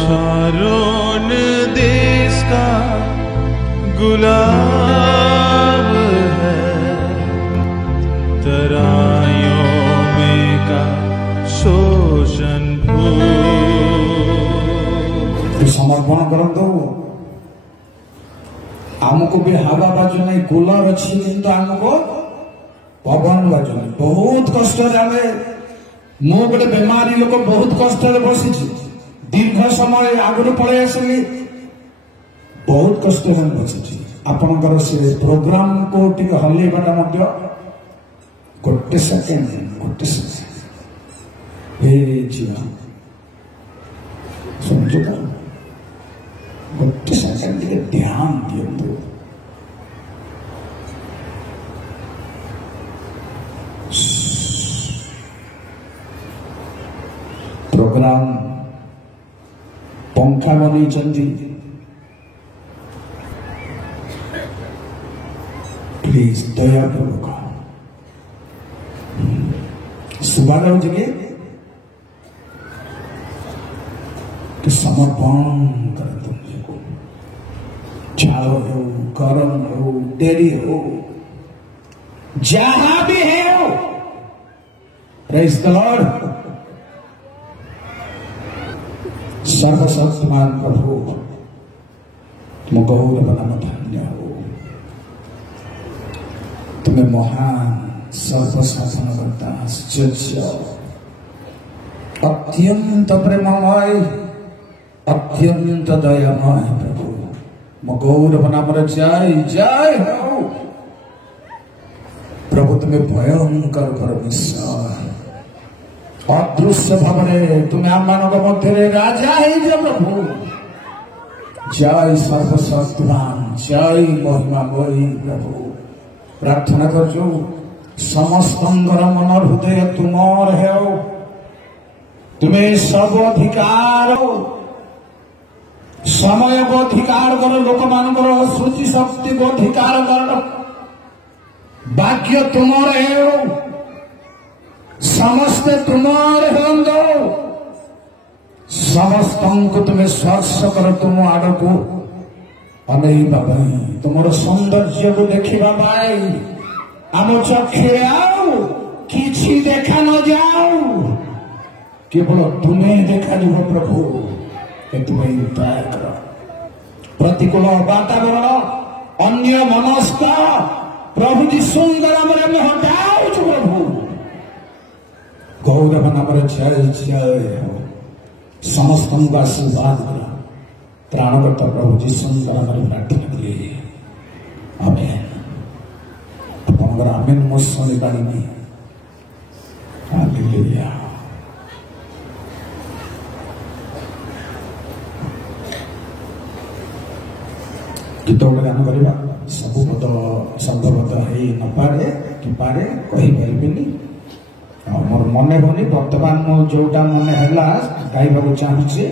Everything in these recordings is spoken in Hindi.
शारोन देश का गुलाब है, तराइयों में का शोषण फूल। समर्पण करतो आमको भी हवा बाजू नहीं कूलर अच्छी किंतु आमको पवन बाजू नहीं बहुत कष्ट मु गोटे बेमारी लोक बहुत कष्ट बसी दीर्घ समय आगु पलि आसली बहुत कष्ट बसी आपणकर से प्रोग्राम को हल्लैवाटा गोटे सेकेंड समझो गोटे सेकेंड ध्यान दिंतु प्रोग्राम पंखा बनी प्लीज दया पूर्वक सुबह कि समर्पण कर तुमको झाड़ हो गरम हो डेरी हो जहां भी हो प्रेज द लॉर्ड सर्वशक्तिमान प्रभु तुम गौरव नाम धन्य हो तुम्हें महान सर्वशासन करता आश्चर्य अत्यंत प्रेममय अत्यंत दयामय प्रभु मो गौरव नाम जय जय हो प्रभु तुम्हें भयंकर परमेश्वर अदृश्य भाव तुम्हें आम मान मध्य राजा ही प्रभु जय सर्वशक्तिमान जय महिमामयी प्रभु प्रार्थना कर समस्त मन हृदय तुमर हो तुम्हें सब अधिकार हो समय को अधिकार कर लोक मान सृष्टि शक्ति को अधिकार कर भाग्य तुमर हो समस्ते तुमर हो समस्त को तुम्हें स्पर्श कर तुम आड़ को अनेवा तुम सौंदर्य को देखा आम चक्षे आओ किसी देखा न जाओ केवल तुम्हें देखा प्रभु दया कर प्रतिकूल वातावरण अन्य मनस्क प्रभु जीशुंकर नाम हटाऊ प्रभु गौरव नाम जय जय हो समस्त आशीर्वाद कर प्राणकर्ता प्रभु जीशुंकर नाम प्रार्थना करिए आमेन आपंकर आमेन मो शुणी पानी हालेलुया गीत गोटे गान करवा सब पद संभवत हो नपे कि पारे कहीपरि मोर मन होनी बर्तमान मो जोटा मन है गाइबा चाहूचे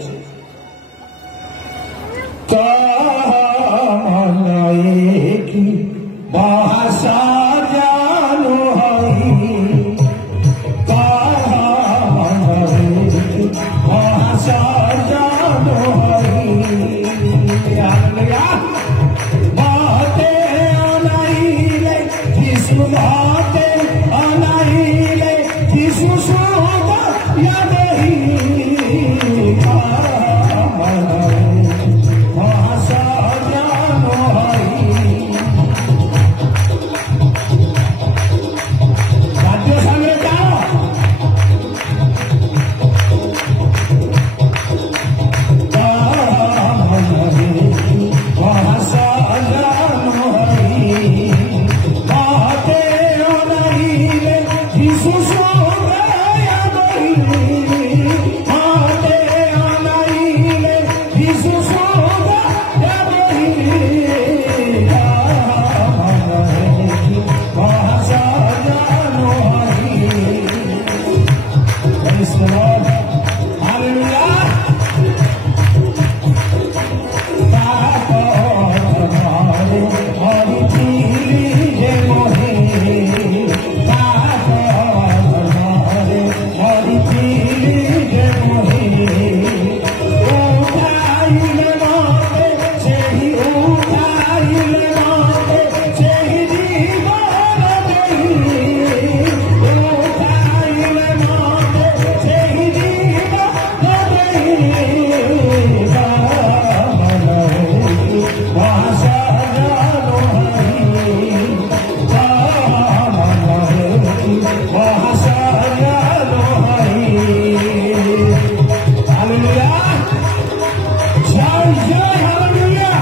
हालेलुया जय जय हालेलुया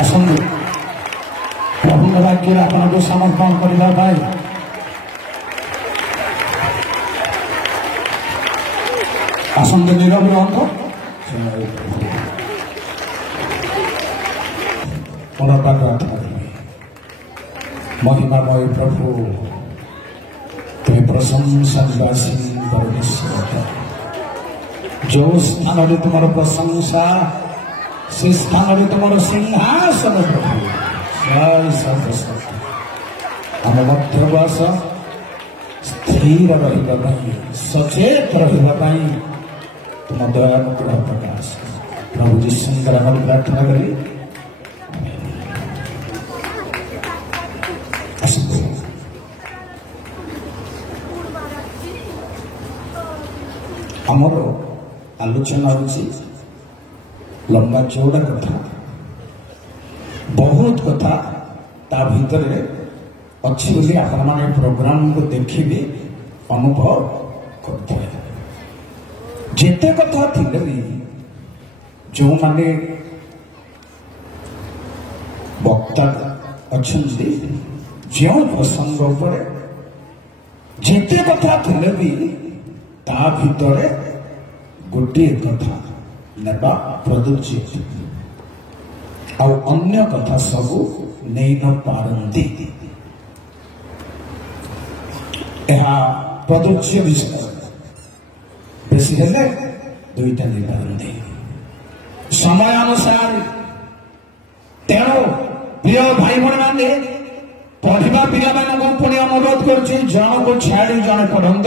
आसंतु प्रभु वाक्य आपको समर्पण करने आसंतु नीरव रुहतु प्रार्थना करी महिमामय प्रभु तुम्हें प्रशंसा परमेश्वर जो स्थान तुम प्रशंसा से स्थान तुम सिंहासन प्रभु आम मध्यवास स्थिर रहा सचेत रहा तुम दयानुग्रह प्रकाश प्रभु जीशु नाम प्रार्थना करी आमर आलोचना होची लंबा चौड़ा कथा बहुत कथा ता भितर अच्छी बोली आपण माने प्रोग्राम को देखिए अनुभव करते जेते कथा थिले भी जो माने वक्ता अच्छी जो प्रसंग उपरे जिते कथा थे भी ता भितर गोटे कथा नेबा प्रदुचित आउ अन्य कथा सब नहीं न पारंती प्रदुच्य विषय बेसी हेले दुईटा नहीं पारंती समय अनुसार तेणु प्रिय भाई भाई मैंने पढ़ा पिला पुणी अनुरोध कर जन को छाड़ी जड़े पढ़ंत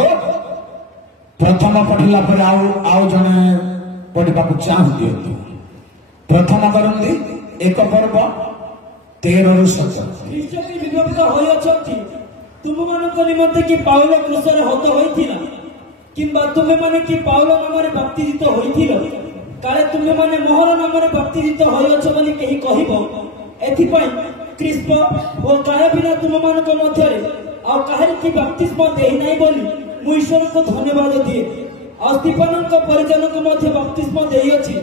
प्रथम पढ़ला पर आउ जड़े पढ़ा चाहू दिंतु प्रथम करती एक पर्व 13 ରୁ 17 विभक्त होती तुम मान निमंते कि पाउल क्रूसरे हत होइथिला किंबा तुमे माने कि पाउल नाम बाप्तिजित होइथिलो काले तुमे माने मोहर नाम बाप्तिजित होइछ बोली केही कहिबो एथिपई क्रिस्प ओ कायबिना तुम मान मध्य आ काहरी की बाप्तिस्म देहि नाही बोली मु ईश्वर को धन्यवाद दिए आ स्टीफन को परिजन को मध्य बाप्तिस्म देहि अछि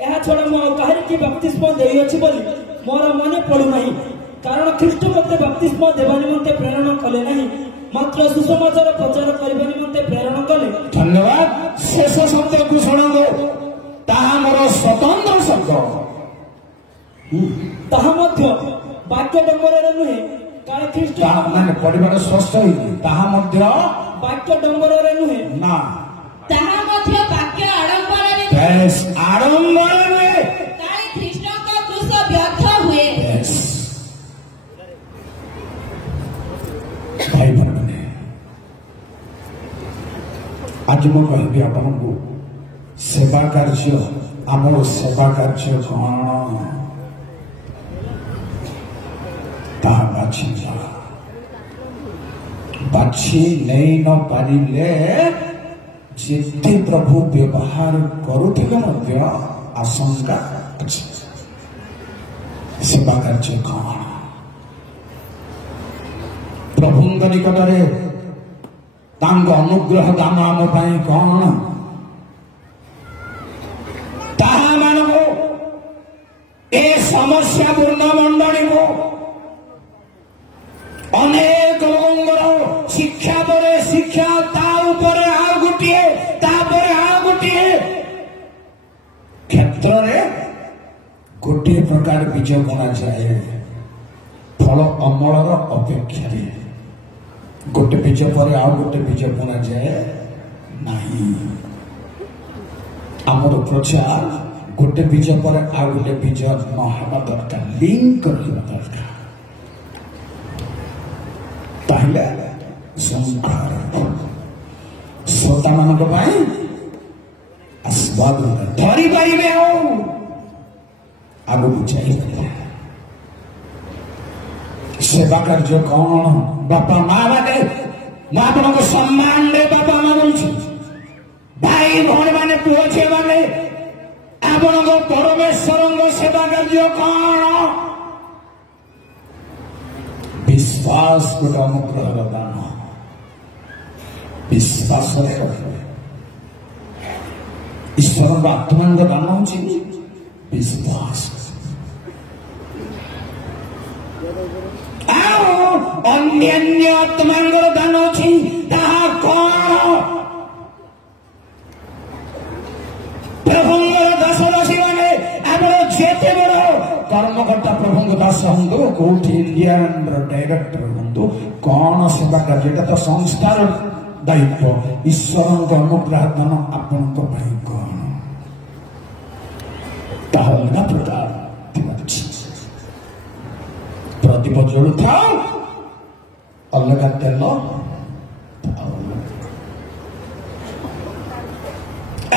एहा छोड़ा मु काहरी की बाप्तिस्म देहि अछि बोली मोर मने पड़ू नाही कारण ख्रीष्ट मते बाप्तिस्म देवा निमंते प्रेरण कले नहीं मात्र सुसमाचार प्रचार करबा निमंते प्रेरण कले। धन्यवाद। शेष शब्द को सुनो ताहा मोर स्वतंत्र शब्द ताहा मध्य वाक्य डंबररे नुहे कारण ख्रीष्ट माने पढिबार स्पष्ट होई ताहा मध्य वाक्य डंबररे नुहे ना ताहा मध्य वाक्य आडंबररे बेस आडंबररे ताई ख्रीष्ट का क्रूस व्यर्थ हुए। बेस भाई बहने आज मु कहबी आपनको सेवा कार्य आमर सेवा कार्य कौन ताहा बाछी नहीं न पारिले जिते प्रभु व्यवहार करुथिले मध्य आशंका अछि सेवा कार्य कौन प्रभु निकटरे तांको अनुग्रह दान आम पाई कौन ताहा मानव ए समस्या पूर्ण मंडली को अनेक लोगों शिक्षा पर शिक्षा ताऊपर आ गुटिए तापर आ गुटिए क्षेत्र रे गोटे प्रकार बीज बना जाए फल अमलर अपेक्षा गोटे बीज पर आउ गोटे बीज बना जाए नहीं आमर प्रचार गोटे बीज पर आउ गोटे बीज न हेबा दरकार लिंक रहिबा दरकार ताहिले संस्कार श्रोता मानक पाई आस्वाद धरी पारिबे आगु जाइए सेवा कार्य कौन बापा माँ माने मैं आपन को सम्मान दे बापा माँ बोलছি भाई भौणी माने पुओ छे माने आपन को परमेश्वर सेवा कार्य कौन विश्वास को अनुग्रह दान विश्वास ईश्वर आत्मा दान होची विश्वास अन्य आत्मांगर दान अच्छी ताहा कौन प्रभुंगर दास दासी माने आमर जेते बड़ कर्मकर्ता प्रभुंग दास हंतु कोठी इंडिया डायरेक्टर हंतु कौन सेवा कार्य तो संस्थार दायित्व ईश्वर अनुग्रह दान आपण कौन ताहा अलग प्रकार प्रदीप जलु था अलग तेल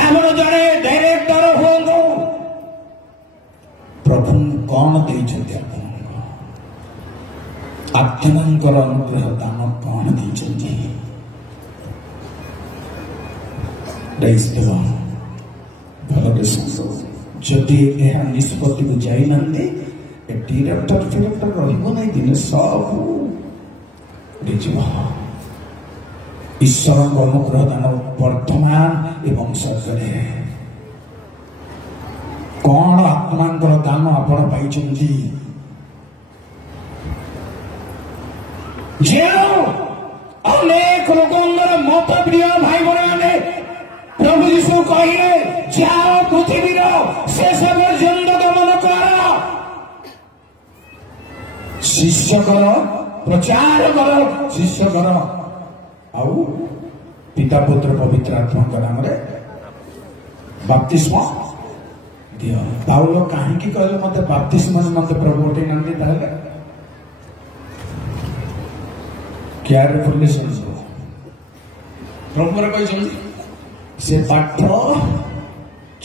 आमर जड़े डायरेक्टर हो प्रभु कौन देते आत्मांकर अनुग्रह दान कौन देते भल जदि यह निष्पत्ति को जाना डिरेक्टर फिरेक्टर रही दिन सब ईश्वर अनुग्रह दान वर्तमान एवं सगरे कौन आत्मांकर दान आपण पाई ଯେଉଁ ଅନେକ ଲୋକଙ୍କର ମତ ପ୍ରିୟ ଭାଇ ଭଉଣୀମାନେ ପ୍ରଭୁ ଯୀଶୁ କହିଲେ ଯାଅ ପୃଥିବୀର ଶେଷ ପର୍ଯ୍ୟନ୍ତ ଗମନ କର, ଶିଷ୍ୟ କର, ପ୍ରଚାର କର, ଶିଷ୍ୟ କର, ଆଉ ପିତା ପୁତ୍ର ପବିତ୍ର ଆତ୍ମାଙ୍କ ନାମରେ ବାପ୍ତିସ୍ମ ଦିଅ। ପାଉଲ କାହିଁକି କହିଲେ ମତେ ବାପ୍ତିସ୍ମ ମତେ ପ୍ରଭୁ ଉଠେଇ ନାହାନ୍ତି? ତାହେଲେ କେୟାରଫୁଲି ଶୁଣିବ। ପ୍ରଭୁଙ୍କର କହିଛନ୍ତି ସେ ପାଠ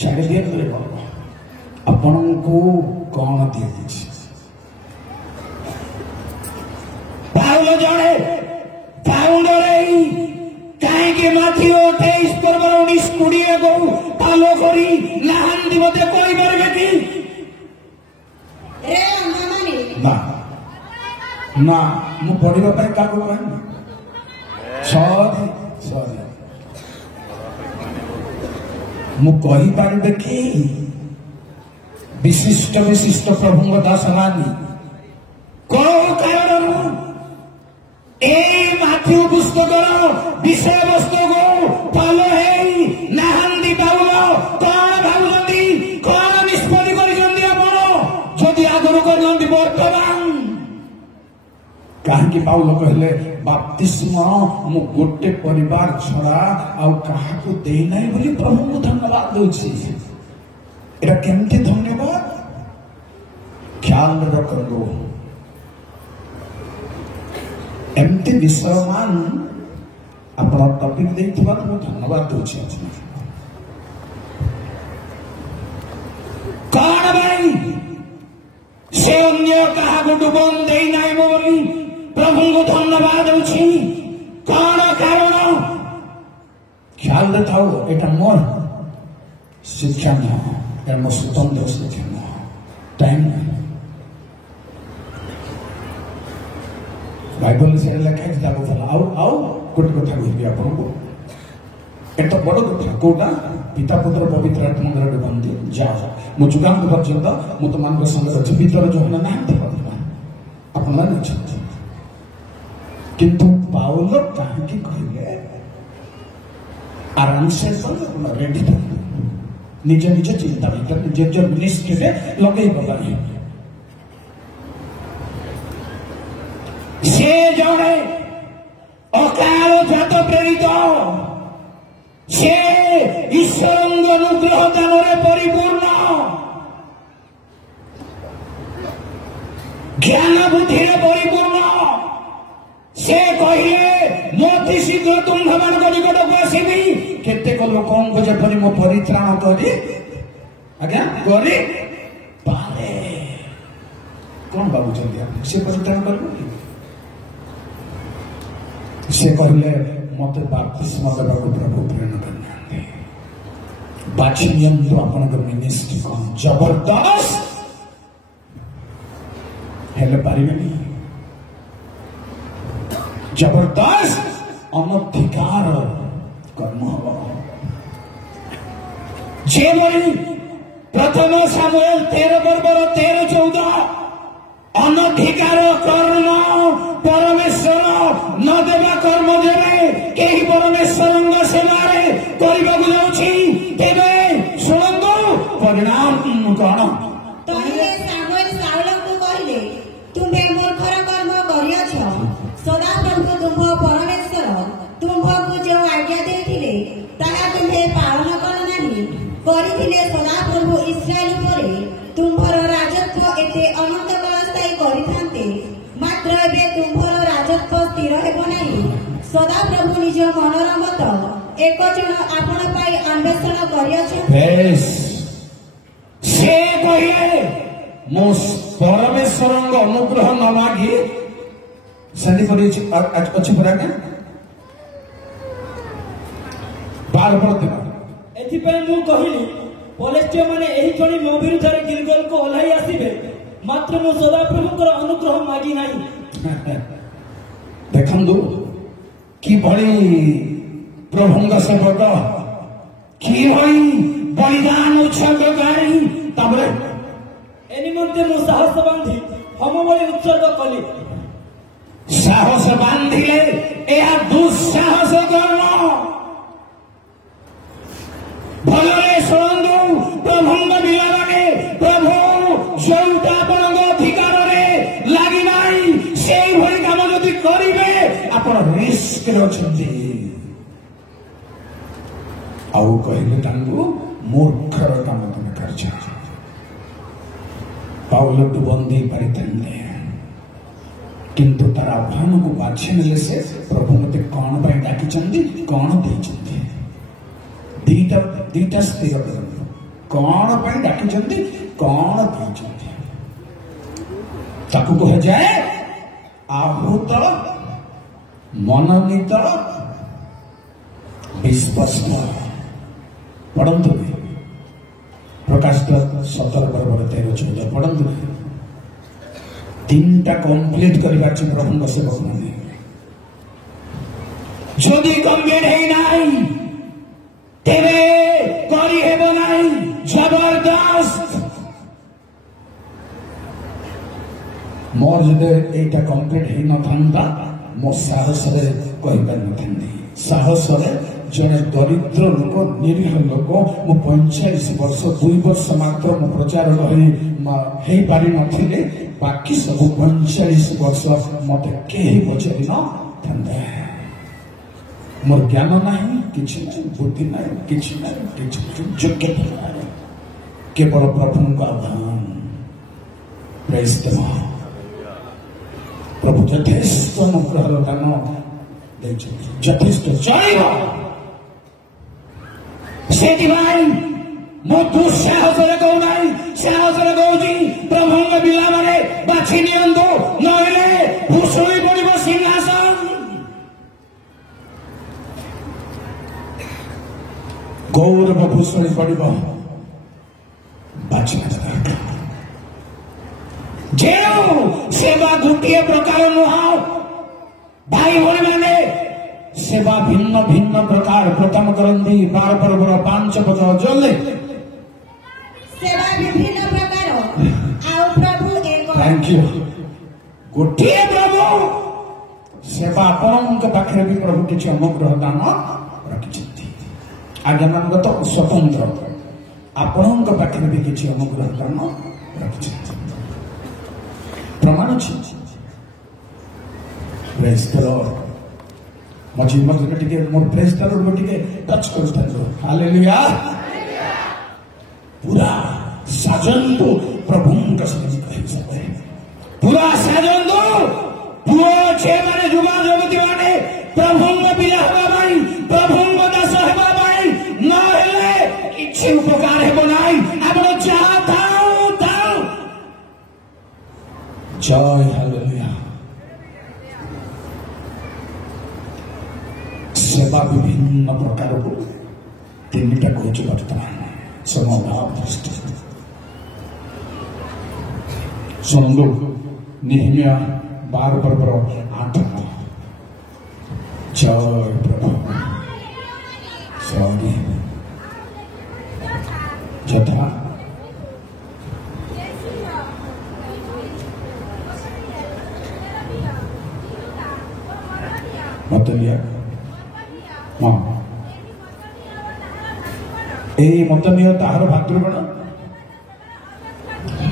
ଛାଡ଼ି ଦିଅନ୍ତୁ, ଆପଣଙ୍କୁ କଣ ଦିଆଯାଇଛି? ପାଉଲ ଜଣେ ଫାଉଣ୍ଡର କାହିଁକି ମାଥିଓ 23:19-20 ଫଲୋ କରି ନାହାନ୍ତି ମତେ କହିପାରିବେ କି? ରେ ଅନ୍ୟମାନେ ନା ନା, ମୁଁ ପଢିବା ପାଇଁ କାହାକୁ କହିନି। ସରି ସରି, ମୁଁ କହିପାରିବେ କି ବିଶିଷ୍ଟ ବିଶିଷ୍ଟ ପ୍ରଭୁଙ୍କ ଦାସମାନେ କୋଉ କାରଣରୁ এই ମାଥିଉ ପୁସ୍ତକର ବିଷୟବସ୍ତୁକୁ ଫଲୋ ହେଇ ନାହାନ୍ତି? ପାଉଲ କଣ ଭାବୁଛନ୍ତି? କଣ ନିଷ୍ପତ୍ତି କରିଛନ୍ତି ଆପଣ? ଯଦି ଆଗରୁ କରିଛନ୍ତି ବର୍ତ୍ତମାନ କାହିଁକି ପାଉଲ କହିଲେ ବାପ୍ତିସ୍ମ ମୁଁ ଗୋଟେ ପରିବାର ଛଡା ଆଉ କାହାକୁ ଦେଇନାହିଁ ବୋଲି ପ୍ରଭୁଙ୍କୁ ଧନ୍ୟବାଦ ଦଉଛି। ଏଟା କେମିତି ଧନ୍ୟବାଦ? ଖ୍ୟାଲ ରଖନ୍ତୁ। ଏମିତି ବିଷୟମାନ ଆପଣ ଟପିକ ଦେଇଥିବାରୁ ମୁଁ ଧନ୍ୟବାଦ ଦଉଛି। କଣ ଭାଇ ସେ ଅନ୍ୟ କାହାକୁ ଡୁବନ ଦେଇନାହିଁ ବୋଲି ପ୍ରଭୁଙ୍କୁ ଧନ୍ୟବାଦ ଦଉଛି? କଣ କାରଣ? ଖ୍ୟାଲରେ ଥାଉ, ଏଇଟା ମୋର ଶିକ୍ଷା ନୁହଁ, ଏଟା ମୋ ସ୍ୱତନ୍ତ୍ର ଶିକ୍ଷା ନୁହଁ। ଟାଇମ୍ ନାହିଁ। ବାଇବଲ ସେଟା ଲେଖା ହେଇଛି ଯାଉଥିଲା। ଆଉ ଗୋଟେ କଥା କହିବି ଆପଣଙ୍କୁ, ଏଟା ବଡ କଥା। କୋଉଟା? ପିତା ପୁତ୍ର ପବିତ୍ର ଆତ୍ମାଙ୍କର ଡୁବନ୍ତି। ଯାଅ ମୁଁ ଯୁଗାନ୍ତ ପର୍ଯ୍ୟନ୍ତ ମୁଁ ତୁମମାନଙ୍କ ସାଙ୍ଗରେ ଅଛି। ଭିତରେ ଯୋଉମାନେ ନାହାନ୍ତି ଆପଣମାନେ ଅଛନ୍ତି। କିନ୍ତୁ ପାଉଲ କାହିଁକି କହିଲେ ଆରାମସେ ରେଡି ନିଜ ନିଜ ଚିନ୍ତା ଭିତରେ ନିଜ ନିଜ ମିନିଷ୍ଟ୍ରିରେ ଲଗେଇ ପକାଇ ସେ ଜଣେ ଅକାଳ ଜାତ ପ୍ରେରିତ, ସେ ଈଶ୍ୱରଙ୍କ ଅନୁଗ୍ରହ ଦାନରେ ପରିପୂର୍ଣ୍ଣ, ଜ୍ଞାନ ବୁଦ୍ଧିରେ ପରିପୂର୍ଣ୍ଣ। ସେ କହିଲେ ମୁଁ ଅତି ଶୀଘ୍ର ତୁମ୍ଭମାନଙ୍କ ନିକଟକୁ ଆସିବି, କେତେକ ଲୋକଙ୍କୁ ଯେପରି ମୁଁ ପରିତ୍ରାଣ କରି କରିପାରେ। କଣ ଭାବୁଛନ୍ତି ସେ ପରିତ୍ରାଣ କରିବ? ସେ କହିଲେ ମତେ ବାପ୍ତିସ୍ମ ଦେବାକୁ ପ୍ରଭୁ ପ୍ରେରଣା କରିନାହାନ୍ତି। ବାଛି ନିଅନ୍ତୁ ଆପଣଙ୍କ ମିନିଷ୍ଟ୍ରି କଣ। ଜବରଦସ୍ତ ହେଲେ ପାରିବେନି। ଜବରଦସ୍ତ ଅନଧିକାର କର୍ମ ହବ। ଯେଭଳି ପ୍ରଥମ ସାମୁଏଲ 13:13-14 ଅନଧିକାର କର୍ମ ପରମେଶ୍ୱର ନ ଦେବା କର୍ମ ଯେବେ କେହି ପରମେଶ୍ୱରଙ୍କ ସେବାରେ କରିବାକୁ ଯାଉଛି ତେବେ ଶୁଣନ୍ତୁ ପରିଣାମ କଣ? ତହିଁରେ ସାମୁଏଲ ସାଉଲଙ୍କୁ କହିଲେ, ତୁମ୍ଭେ ମୂର୍ଖର କର୍ମ କରିଅଛ। ସଦାପ୍ରଭୁ ତୁମ୍ଭ ପରମେଶ୍ୱର ତୁମ୍ଭଙ୍କୁ ଯେଉଁ ଆଜ୍ଞା ଦେଇଥିଲେ ତାହା ତୁମ୍ଭେ ପାଳନ କର ନାହିଁ। କରିଥିଲେ ସଦାପ୍ରଭୁ ଇସ୍ରାଏଲ ଉପରେ ତୁମ୍ଭର ରାଜତ୍ୱ ଏତେ ଅନନ୍ତ କାଳ ସ୍ଥାୟୀ କରିଥାନ୍ତେ। ମାତ୍ର ଏବେ ତୁମ୍ଭର ରାଜତ୍ୱ ସ୍ଥିର ହେବ ନାହିଁ। ସଦାପ୍ରଭୁ ନିଜ ମନର ମତ ଏକ ଜଣ ଆପଣ ପାଇଁ ଅନ୍ୱେଷଣ କରିଅଛନ୍ତି। ସେ କହିଲେ ମୁଁ ପରମେଶ୍ୱରଙ୍କ ଅନୁଗ୍ରହ ନ ମାଗି ସେମିତି ଅଛି ପରା ଏଥିପାଇଁ ମୁଁ କହିଲି ପଲେଷ୍ଟିୟ ମାନେ ଏହି କ୍ଷଣି ମୋ ବିରୁଦ୍ଧରେ ଗିଲଗଲକୁ ଓହ୍ଲାଇ ଆସିବେ, ମାତ୍ର ମୁଁ ସଦାପ୍ରଭୁଙ୍କର ଅନୁଗ୍ରହ ମାଗି ନାହିଁ। ଦେଖନ୍ତୁ କିଭଳି ପ୍ରଭୁଙ୍କ ସେବକ, କିଭଳି ବଳିଦାନ ଉତ୍ସର୍ଗକାରୀ। ତାପରେ ଏ ନିମନ୍ତେ ମୁଁ ସାହସ ବାନ୍ଧି ହୋମ ବଳି ଉତ୍ସର୍ଗ କଲି। साहस बांधिले यह दुस्साहस कर्म भलरे शुणु प्रभु बिलाने प्रभु जोटा आपण अधिकार लगी नहीं से भली काम जदि करेंगे आप रिस्क आउ कहले मूर्खर काम तुम कर पाउल टू बंदी पारि किंतु तार आह्वान को बाछी ने से प्रभु मत कौन पर डाकी कौन दे दीटा दीटा स्थिर करते कौन पर डाकी कौन दे ताकू कह जाए आहूत मनोनीत विश्वस्त पढ़ंतु प्रकाश 17:13-14 पढ़ंतु तीनटा कंप्लीट करवा प्रभु सेवक मैंने जदि कंप्लीट है नहीं तेरे करी हेब नहीं जबरदस्त मोर जदे एटा कंप्लीट है न थांता मो साहस रे कहि पार नथांती साहस रे जने दरिद्र लोक निरीह लोक मो 45 वर्ष 2 वर्ष मात्र मो प्रचार हे पारि नथिले बाकी सब 45 वर्ष मत कहीं पचारि न मोर ज्ञान नहीं किसी नहीं बुद्धि नहीं किसी नहीं योग्यता नहीं केवल प्रभु का आह्वान प्रेज द लॉर्ड प्रभु यथेष्ट अनुग्रह दान यथेष्ट चलिव से मो दुस्साहस कहूना साहस कहूँ प्रभु बिला माने बाछी नियंतु नहले भूषुड़ी पड़ो सिंहासन गौरव भूषुड़ी पड़ो बाछी जे सेवा गोटे प्रकार नुह भाई भाई मैंने सेवा भिन्न भिन्न प्रकार प्रथम करती 12 पर्वर 5 पद जल्दी सेवा विभिन्न प्रकार आउ प्रभु एक थैंक यू गोटे प्रभु सेवा आपण पाखे भी प्रभु किसी अनुग्रह दान रखी आज्ञागत स्वतंत्र आपण पाखे भी किसी अनुग्रह दान रखी प्रमाण प्रेज द लॉर्ड मझी मझे टिके मोर प्रेज द लॉर्ड टिके टच करथालो हालेलुया पूरा साजंतु प्रभु का कही सके पूरा साजंतु पुओ छे माने जुगा जगती माने प्रभु बिला हवा भाई प्रभु दास हवा भाई न हेले किछि उपकार हेबो नाही आपण चाहता जय हालेलुया सेवा विभिन्न प्रकार को तीनटा कह वर्तमान समभाव सुनंदु नेहमिया 12 पर्वर 8 जय प्रभु स्वामी यथा मतलिया हाँ ए मतलिया ताहार भातृगण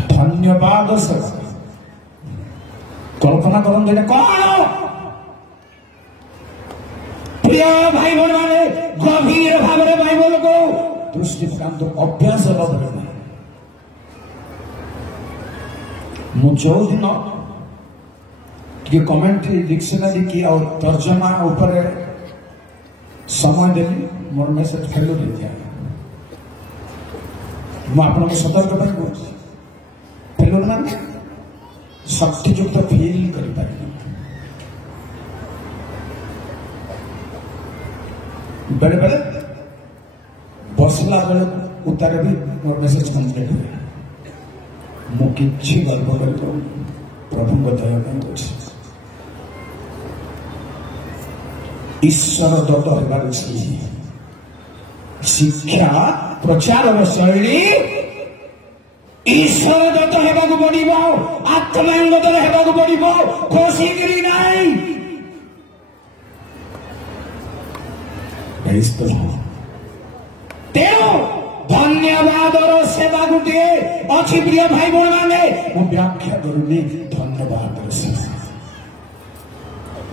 धन्यवाद सर कल्पना करते कौन प्रिय भाई भोन मैंने गभीर भाव में बाइबल को दृष्टिप्रांत अभ्यास मुझे दिन कमेंट्री डिक्शनरी की और तर्जमा ऊपर समय देली मोर मेसेज फेल हो जाए मुझे सतर्क फेल माने शक्तियुक्त फील कर बेले बेले बसला बेले उतार भी मोर मेसेज कंप्लीट हुए मुझे गल्प कर प्रभु को दया ईश्वर दत्त होगार शिक्षा प्रचार शैली ईश्वर दत्त होगा पड़ो आत्मांगत होगा पड़ो खोसिकी नहीं Praise the Lord. तेणु धन्यवादर सेवा गोटे अच्छी प्रिय भाई बहन मैंने वो व्याख्या करूनी धन्यवाद सेवा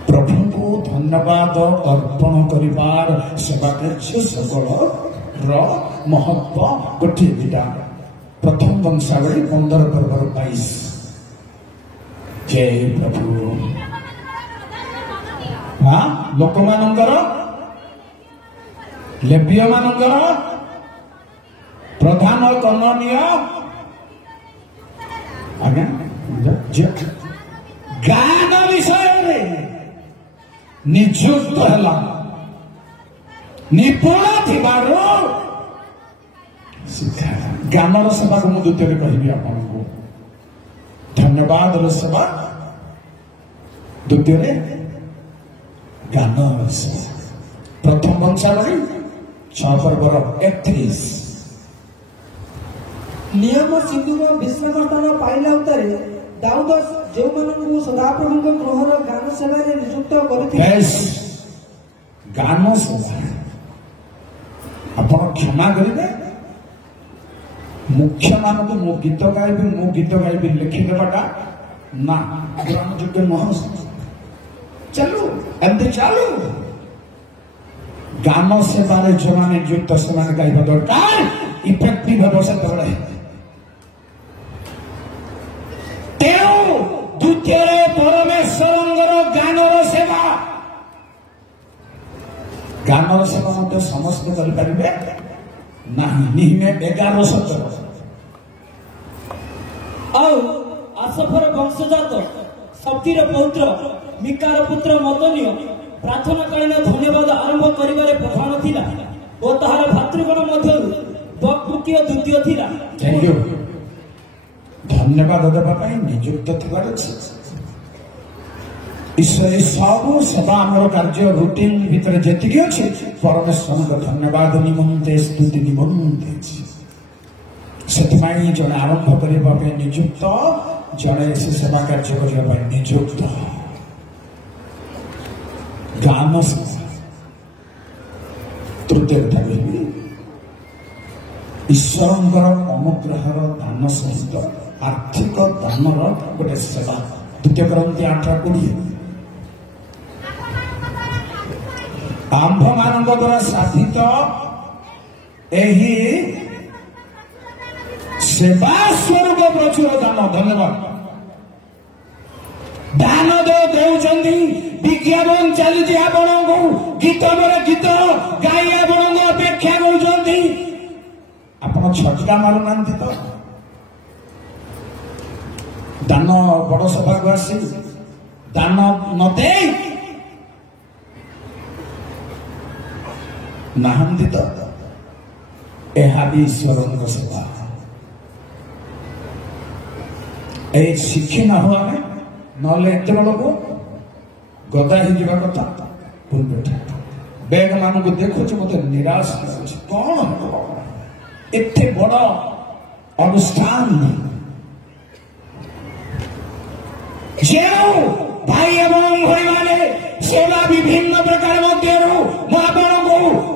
प्रभु को धन्यवाद अर्पण करिबार सेवा कार्य सकल महत्व गोटे दिटा प्रथम वंशावली 15 पर्व 22 जय प्रभु हाँ लोक मानकर लेव्य मानकर प्रधान कननीय आज्ञा गान विषय नियुक्त है निपुण थिबारो शिक्षा ज्ञानर सेवा को मुझे द्वितीय कहि आपको धन्यवाद सेवा द्वितीय ज्ञान सेवा प्रथम वंशावली 6 पर्वर 31 नियम सिंधुर विश्राम स्थान पाइला उतारे दाऊद जो मानू सदाप्रभु गृहर गान सेवा नियुक्त करथिले गान सेवा आपण क्षमा करेंगे मुख्य मान को मो गीत गायबी लिखिदेवाटा ना ग्रहण योग्य नुह चलू एमती चालू गान सेवार जो मैंने नियुक्त से गाइबा दरकार इफेक्टिव हम से तेणु द्वितीय परमेश्वर गानर सेवा गानर सेवा मध्य समस्त करें ना निहिमे 1117 आसफर वंशजात शक्तिर पौत्र मिकार पुत्र मतनीय प्रार्थना कालीन धन्यवाद आरंभ करिबारे प्रधान थिला ओ ताहार भातृगण मध्यरु बकबुकिय द्वितीय थिला थैंक यू धन्यवाद देवा पाई नियुक्त थिबार ईश्वर सब सेवा आमर कार्य रूटीन भितर जेतिकी अछि परमेश्वर को धन्यवाद निमंते स्तुति निमंते सेथिमाई जने आरंभ करिबा पे नियुक्त जने से सेवा कार्य करिबा पे नियुक्त गान तृतीय कथा कहबी ईश्वर अनुग्रहर दान सहित आर्थिक दानर गोटे सेवा द्वितीय करंती 8:20 आंभ मान द्वारा साधित एही सेवा स्वरूप प्रचुर दान धन्यवाद दान दे विज्ञापन चलती आपण को गीत पर गीत गाई आपण अपेक्षा कर आपण छटका मारू ना तो दान बड़ सभा को आसी दान नदे नाहंती तो यह भी ईश्वर सेवा ए शिक्षी ना हुआ नले एत बड़को गदा हो कथा बैग मान को देखु मत निराश कौन एत बड़ अनुष्ठान जो भाई एवं भाई माने सेवा विभिन्न प्रकार मध्य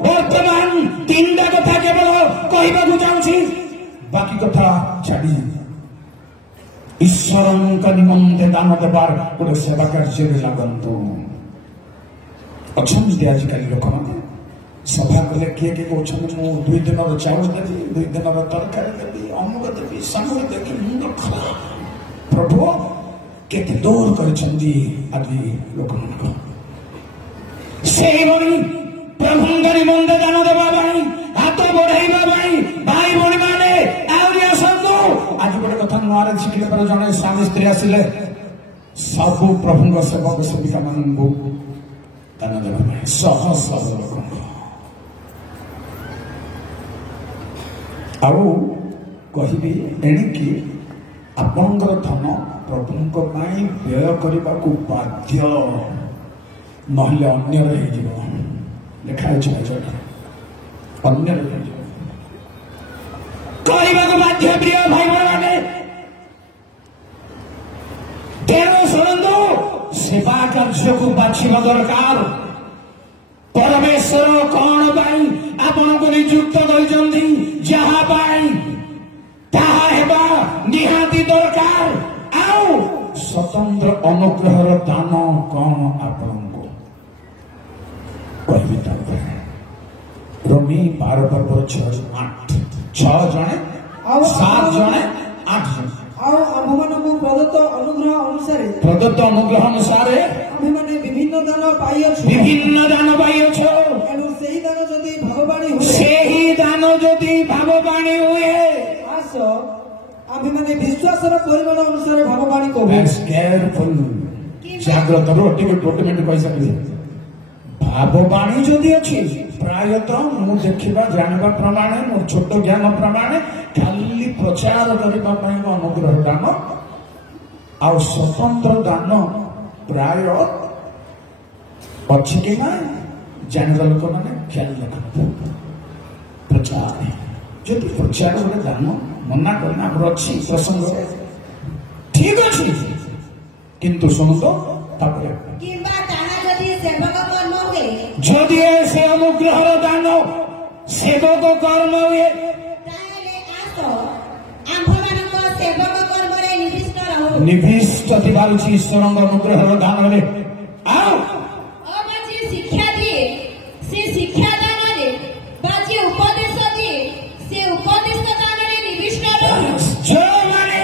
वर्तमान 3टा कथा केवल कहवाक चाहूँगी बाकी कथा छाड़ी ईश्वर निमंते दान देवार गोटे सेवा कार्य लगतु अच्छा आजिकल लोक मैंने सभा कले किए किए कहते मुझे 2 दिन चाउल देवी 2 दिन तरकारी देवी अमुक देवी सामुक देवी मुंड खराब प्रभु केते दूर करछंदी आदि लोक मान से प्रभु निमंते दान देवा हाथ बढ़ाइबा भाई भौणी माने आज गोटे कथा नुआरे शिखिले पर जड़े स्वामी स्त्री आसिले सब प्रभु सेवक सेविका मान दान देवा शह शह लोक आउ कहबी एणिकी आपणकर धन प्रभु व्यय करने को बाध्य नहले अन्य लिखाई अन्य बाध्य प्रिय भाई मैंने तेणु शुणु सेवा कार्य को बाछा दरकार परमेश्वर कौन ନିଯୁକ୍ତ କରିଛନ୍ତି ଯାହା ପାଇଁ ତାହା ହେବା ନିହାତି ଦରକାର। ଆଉ ସ୍ୱତନ୍ତ୍ର ଅନୁଗ୍ରହର ଦାନ କଣ ଆପଣଙ୍କୁ କହିବି ତାପରେ। ରୋମୀ 12:6-8 6 ଜଣେ ଆଉ 7 ଜଣେ 8 ଜଣ ଆଉ ଆମ୍ଭମାନଙ୍କୁ ପ୍ରଦତ୍ତ ଅନୁଗ୍ରହ ଅନୁସାରେ ଆମ୍ଭେମାନେ ବିଭିନ୍ନ ଦାନ ପାଇଅଛୁ। ଏଣୁ ସେହି ଦାନ ଯଦି ଭାବବାଣୀ ହୁଏ ଆସ ଆମ୍ଭେମାନେ ବିଶ୍ୱାସର ପରିମାଣ ଅନୁସାରେ ଭାବବାଣୀ କରୁ। ଜାଗ୍ରତ ଗୋଟେ ମିନିଟ୍ କହିସାରିଲି। ଭାବବାଣୀ ଯଦି ଅଛି ପ୍ରାୟତଃ ମୁଁ ଦେଖିବା ଜାଣିବା ପ୍ରମାଣେ ମୋ ଛୋଟ ଜ୍ଞାନ ପ୍ରମାଣେ ଖାଲି ପ୍ରଚାର କରିବା ପାଇଁ ଅନୁଗ୍ରହ ଦାନ ଆଉ ସ୍ୱତନ୍ତ୍ର ଦାନ ପ୍ରାୟ ଅଛି କି ନା ଜାଣିବା ଲୋକମାନେ ଖ୍ୟାଲ ରଖନ୍ତୁ। ପ୍ରଚାର ଯଦି ପ୍ରଚାର ଗୋଟେ ଦାନ ମନା କରିନା ଆମର ଅଛି ପ୍ରସଙ୍ଗ ଠିକ ଅଛି, କିନ୍ତୁ ଶୁଣନ୍ତୁ ତାପରେ କିମ୍ବା ତାହା ଯଦି ସେବକ କର୍ମ ହୁଏ, ଯଦି ସେ ଅନୁଗ୍ରହର ଦାନ ସେବକ କର୍ମ ହୁଏ ତାହେଲେ ଆସ ଆମ୍ଭମାନଙ୍କ ସେବକ କର୍ମରେ ନିବିଷ୍ଟ ରହୁ। ନିବିଷ୍ଟ ଥିବା ହେଉଛି ଈଶ୍ୱରଙ୍କ ଅନୁଗ୍ରହର ଦାନରେ। ଆଉ ଅବା ଯିଏ ଶିକ୍ଷା ଦିଏ ସେ ଶିକ୍ଷା ଦାନରେ, ବା ଯିଏ ଉପଦେଶ ଦିଏ ସେ ଉପଦେଶ ଦାନରେ ନିବିଷ୍ଟ ରହୁ। ଯେଉଁମାନେ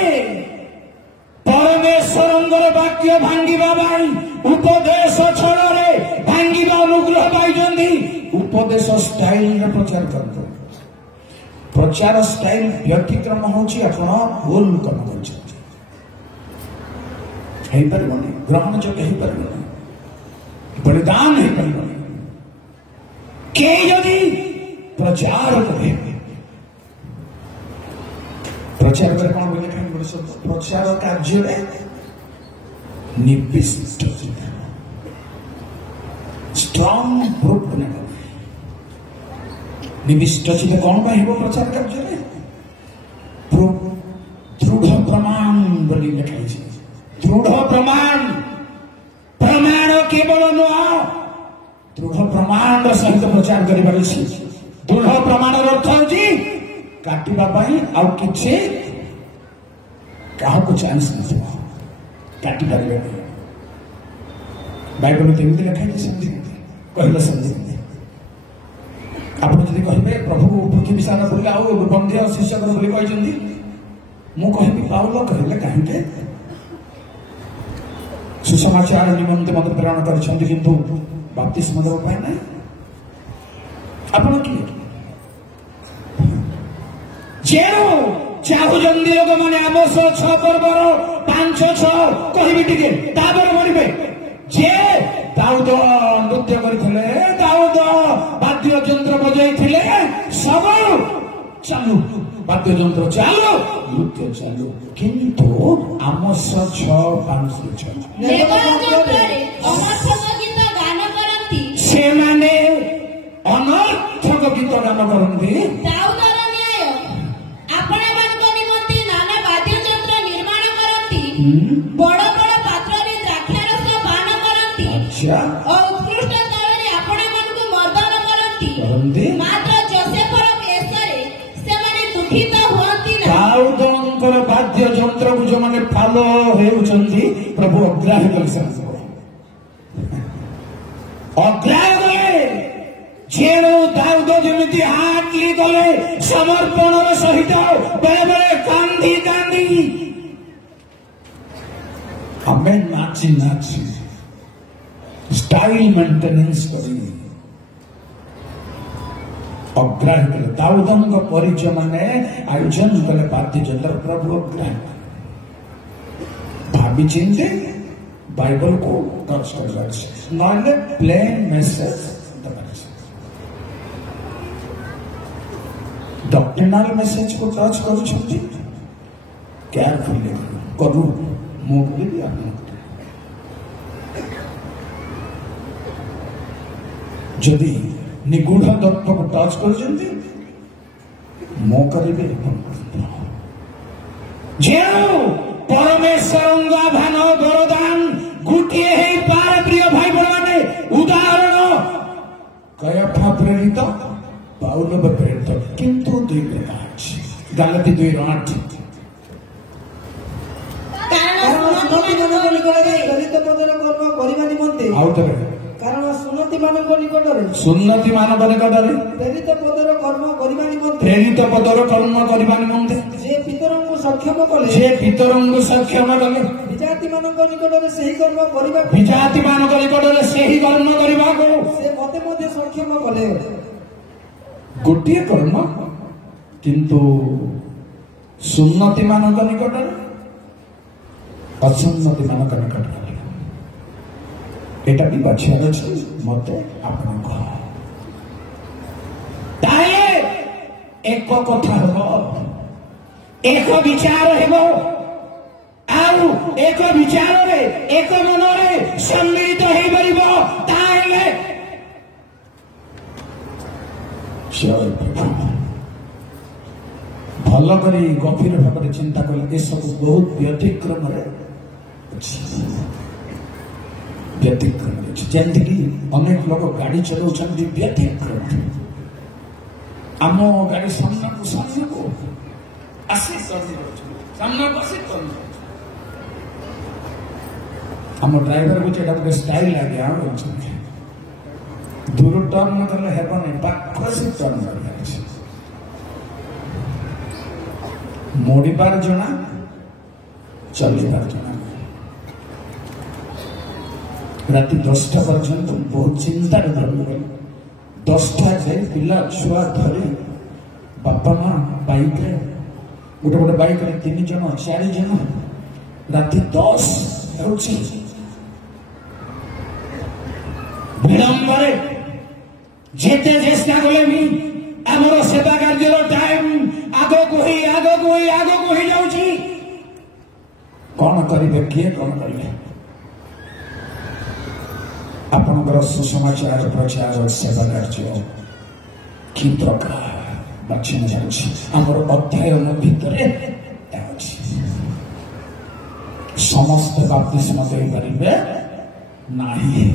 ପରମେଶ୍ୱରଙ୍କର ବାକ୍ୟ ଭାଙ୍ଗିବା ପାଇଁ ଉପଦେଶ ଛଳରେ ଭାଙ୍ଗିବା ଅନୁଗ୍ରହ ପାଇଛନ୍ତି, ଉପଦେଶ ଷ୍ଟାଇଲରେ ପ୍ରଚାର କରନ୍ତୁ। ପ୍ରଚାର ଷ୍ଟାଇଲ ବ୍ୟତିକ୍ରମ ହେଉଛି ଆପଣ ଭୁଲ କାମ କରୁଛନ୍ତି, ହେଇପାରିବନି, ଗ୍ରହଣଯୋଗ୍ୟ ହେଇପାରିବନି, ବଳିଦାନ ହେଇପାରିବନି। କେହି ଯଦି ପ୍ରଚାର କରେ, ପ୍ରଚାର କରେ କଣ ବୋଲେ ପ୍ରଚାର କାର୍ଯ୍ୟରେ ନିବିଷ୍ଟ ଷ୍ଟ୍ରଙ୍ଗ ପ୍ରୁଫ୍ ନେବ। ନିବିଷ୍ଟ ଥିଲେ କଣ ପାଇଁ ହେବ ପ୍ରଚାର କାର୍ଯ୍ୟରେ? ଦୃଢ ପ୍ରମାଣ ବୋଲି ଲେଖାଇଛି। ଦୃଢ ପ୍ରମାଣ, ପ୍ରମାଣ କେବଳ ନୁହଁ, ଦୃଢ ପ୍ରମାଣର ସହିତ ପ୍ରଚାର କରିବାର ଅଛି। ଦୃଢ ପ୍ରମାଣର ଅର୍ଥ ହେଉଛି କାଟିବା ପାଇଁ ଆଉ କିଛି କାହାକୁ ଚାନ୍ସ ନଥିବ, କାଟି ପାରିବେନି। ବାଇବଲ କେମିତି ଲେଖାଇଛି ସେମିତି କହିଲେ ସେମିତି। ଆପଣ ଯଦି କହିବେ ପ୍ରଭୁ ପୃଥିବୀ ସାରା ବୁଲିଲେ ଆଉ ବନ୍ଧ୍ୟ ଶିଷ୍ୟକର ବୋଲି କହିଛନ୍ତି, ମୁଁ କହିବି ପାଉଲ କହିଲେ କାହିଁକି ସୁସମାଚାର ନିମନ୍ତେ ମତେ ପ୍ରେରଣ କରିଛନ୍ତି କିନ୍ତୁ ବାପ୍ତିସ୍ମ ଦେବା ପାଇଁ ନାହିଁ। ଆପଣ କିଏ? ଯେଉଁ ଚାହୁଁଛନ୍ତି ଲୋକମାନେ ଆମ 6 ପର୍ବର 5-6 କହିବି ଟିକେ, ତାପରେ ବଢିବେ। ଯେ ଦାଉଦ ନୃତ୍ୟ କରିଥିଲେ, ଦାଉଦ ବାଦ୍ୟ ଯନ୍ତ୍ର ବଜାଇଥିଲେ, ସବୁ ଚାଲୁ, ବାଦ୍ୟ ଯନ୍ତ୍ର ଚାଲୁ, ନୃତ୍ୟ ଚାଲୁ, କିନ୍ତୁ ଆମ 6-5-6 ସେମାନେ ଅନର୍ଥକ ଗୀତ ଗାନ କରନ୍ତି। ବଡ଼ ବଡ଼ ପାତ୍ରରେ ଦ୍ରାକ୍ଷାରସ ପାନ କରନ୍ତି ଓ ଉତ୍କୃଷ୍ଟ ସ୍ଥଳରେ ଆପଣମାନଙ୍କୁ ମର୍ଦ୍ଦନ କରନ୍ତି, ମାତ୍ର ଯୋସେଫର ବେଶରେ ସେମାନେ ଦୁଃଖିତ ହୁଅନ୍ତି ନାହିଁ। ଦାଉଦଙ୍କର ବାଦ୍ୟ ଯନ୍ତ୍ରକୁ ଯେଉଁମାନେ ଫଲୋ ହେଉଛନ୍ତି ପ୍ରଭୁ ଅଗ୍ରାହ୍ୟ କଲେ, ସେମାନେ ଅଗ୍ରାହ୍ୟ କଲେ। ଯେଉଁ ଦାଉଦ ଯେମିତି ହାଟଲି କଲେ ସମର୍ପଣର ସହିତ ବେଳେ ବେଳେ କାନ୍ଦି କାନ୍ଦି ଆମେ ନାଚି ନାଚି ଷ୍ଟାଇଲ ମେଣ୍ଟେନାନ୍ସ କରି ଅଗ୍ରାହ୍ୟ କଲେ। ଦାଉଦଙ୍କ ପରିଚୟ ମାନେ ଆୟୋଜନ କଲେ ବାଦ୍ୟ ଯନ୍ତ୍ର, ପ୍ରଭୁ ଅଗ୍ରାହ୍ୟ ଭାବି ଚିନ୍ତି ବାଇବଲକୁ ଟଚ୍ କରିବାର ଅଛି, ନହେଲେ ପ୍ଲେନ୍ ମେସେଜ ଦେବାର ଅଛି। ଡକ୍ଟ୍ରିନାଲ ମେସେଜକୁ ଟଚ୍ କରୁଛନ୍ତି, କେୟାରଫୁଲି କରୁ। ମୁଁ କହିବି ଯଦି ନିଗୁଢ ତତ୍ତ୍ୱକୁ ଟଚ୍ କରୁଛନ୍ତି, ମୁଁ କରିବି। ଯେଉଁ ପରମେଶ୍ୱରଙ୍କ ଆହ୍ୱାନ ବରଦାନ ଗୋଟିଏ ହେଇପାରେ ପ୍ରିୟ ଭାଇ ଭଉଣୀମାନେ। ଉଦାହରଣ କୟଫା ପ୍ରେରିତ ପାଉଲ ବା ପ୍ରେରିତ କିନ୍ତୁ ଦୁଇ କଥା ଅଛି ଗାଲାତି 2:8 କାରଣ ସୁନତିମାନଙ୍କ ନିକଟରେ ପ୍ରେରିତ ପଦର କର୍ମ କରିବା ନିମନ୍ତେ ଆଉ ଥରେ କାରଣ ସୁନତିମାନଙ୍କ ନିକଟରେ ସୁନ୍ନତି ମାନଙ୍କ ନିକଟରେ ପ୍ରେରିତ ପଦର କର୍ମ କରିବା ନିମନ୍ତେ ପ୍ରେରିତ ପଦର କର୍ମ କରିବା ନିମନ୍ତେ ଯେ ପିତରଙ୍କୁ ସକ୍ଷମ କଲେ ଯେ ପିତରଙ୍କୁ ସକ୍ଷମ କଲେ ବିଜାତି ମାନଙ୍କ ନିକଟରେ ସେହି କର୍ମ କରିବାକୁ ବିଜାତି ମାନଙ୍କ ନିକଟରେ ସେହି କର୍ମ କରିବାକୁ ସେ ମତେ ମଧ୍ୟ ସକ୍ଷମ କଲେ। ଗୋଟିଏ କର୍ମ କିନ୍ତୁ ସୁନ୍ନତି ମାନଙ୍କ ନିକଟରେ ଅସୁନ୍ନତି ମାନଙ୍କ ନିକଟରେ এটা ବି ବାଛିବାର ଅଛି ମତେ ଆପଣଙ୍କ ତାହେଲେ ଏକ କଥା ହେବ ଏକ ବିଚାର ହେବ ଆଉ ଏକ ବିଚାରରେ ଏକ ମନରେ ସମ୍ମିଳିତ ହେଇପାରିବ ତାହେଲେ ଭଲ କରି ଗଭୀର ଭାବରେ ଚିନ୍ତା କଲେ ଏସବୁ ବହୁତ ବ୍ୟତିକ୍ରମରେ ଅଛି ବ୍ୟତିକ୍ରମ ଅଛି ଯେମିତିକି ଅନେକ ଲୋକ ଗାଡି ଚଲାଉଛନ୍ତି ବ୍ୟତିକ୍ରମ ଆମ ଗାଡି ସାମ୍ନାକୁ ଆସି ସାମ୍ନାକୁ ଆସି ଆମ ଡ୍ରାଇଭରକୁ ସେଟା ଗୋଟେ ଷ୍ଟାଇଲ ଆଜ୍ଞା କହୁଛନ୍ତି ଦୂର ଟର୍ନ କଲେ ହେବନି ପାଖ ଆସି ଟର୍ନ କରିବାର ଅଛି ମୋଡ଼ିବାର ଜଣା ଚଲେଇବାର ଜଣା ରାତି 10ଟା ପର୍ଯ୍ୟନ୍ତ ବହୁତ ଚିନ୍ତାରେ ଧରିଗଲେ 10ଟା ଯାଇ ପିଲା ଛୁଆ ଧରି ବାପା ମା ବାଇକରେ ଗୋଟେ ବାଇକରେ 3 ଜଣ 4 ଜଣ ରାତି 10 ହେଉଛି ବିଳମ୍ବରେ ଯେତେ ଚେଷ୍ଟା କଲେ ବି ଆମର ସେବା କାର୍ଯ୍ୟର ଟାଇମ ଆଗକୁ ହେଇଯାଉଛି କଣ କରିବେ କିଏ କଣ କରିବେ ଆପଣଙ୍କର ସୁସମାଚାର ପ୍ରଚାର ସେବା କାର୍ଯ୍ୟ କି ପ୍ରକାର ବାଛିନ ଯାଉଛି ଆମର ଅଧ୍ୟୟନ ଭିତରେ ଅଛି ସମସ୍ତେ ବାପ୍ତିସ୍ମ ଦେଇପାରିବେ ନାହିଁ